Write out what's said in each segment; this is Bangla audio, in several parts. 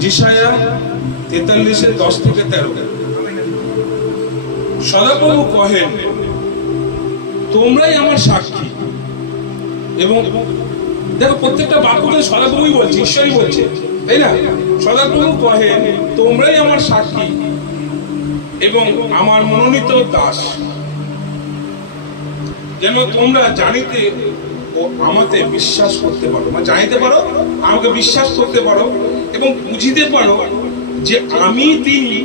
যিশায়া তেতাল্লিশের দশ থেকে তেরো। সদাপ্রভু কহেন, তোমরাই আমার সাক্ষী। এবং দেখো, প্রত্যেকটা বাক্যকে সদাপ্রভুই বলছে, ঈশ্বরই বলছে, তাই না? সদাপ্রভু কহেন, তোমরাই আমার সাক্ষী এবং আমার মনোনীত দাস। যেন তোমরা জানিতে ও আমাতে বিশ্বাস করতে পারো। মানে জানিতে পারো, আমাকে বিশ্বাস করতে পারো এবং বুঝিতে পারো যে আমি তিনি,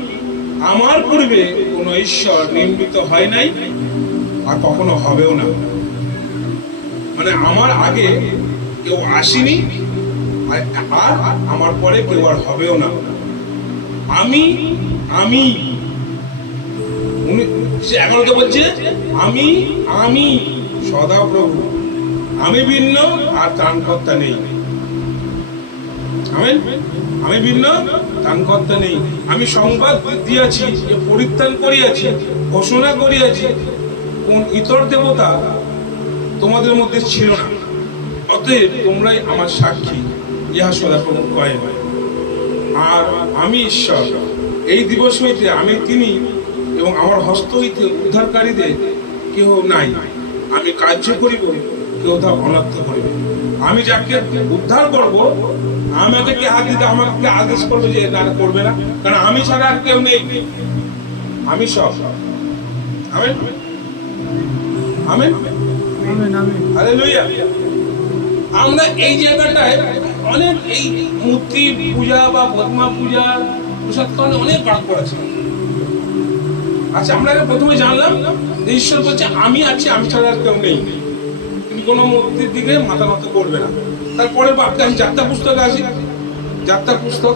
আমার পূর্বে কোন ঈশ্বর নির্মিত হয় নাই আর কখনো হবেও না। মানে আমার আগে কেউ আসেনি আর আমার পরে কেউ আর হবেও না। আমি আমি সে এগারোতে বলছে, আমি আমি সদা প্রভু আমি ভিন্ন আর ত্রাণকর্তা নেই। আমেন? আমি ভিন্ন ত্রাণকর্তা নেই। আমি সংবাদ দিয়াছি, যে পরিত্রাণ করিয়াছি, ঘোষণা করিয়াছি, কোন ইতর দেবতা তোমাদের মধ্যে ছিল না। অতএব তোমরাই আমার সাক্ষী, ইহা সদা প্রভু কয়েন আর আমি ঈশ্বর, এই দিবস হইতে আমি তিনি এবং আমার হস্ত হইতে উদ্ধারকারীদের কেহ নাই। আমি কার্য করিব কেউ তা অনর্থ করিবে আমি যাকে উদ্ধার করব আমাকে কে হাত দিতে আমাকে আদেশ করবে যে না করবে না? কারণ আমি ছাড়া আর কেউ নেই। আমি সব আমেন? আমেন? আমরা এই জায়গাটায় অনেক এই মূর্তি পূজা বা পদ্মা পূজা প্রসাদ কারণে অনেক বাদ করেছে আচ্ছা আমরা প্রথমে জানলাম ঈশ্বর বলছে আমি আছি আমি ছাড়া আর কেউ নেই। তুমি কোনো মূর্তির দিকে মাথা নত করবে না। তারপরে বাপকে আমি যাত্রা পুস্তকে আসি। যাত্রা পুস্তক।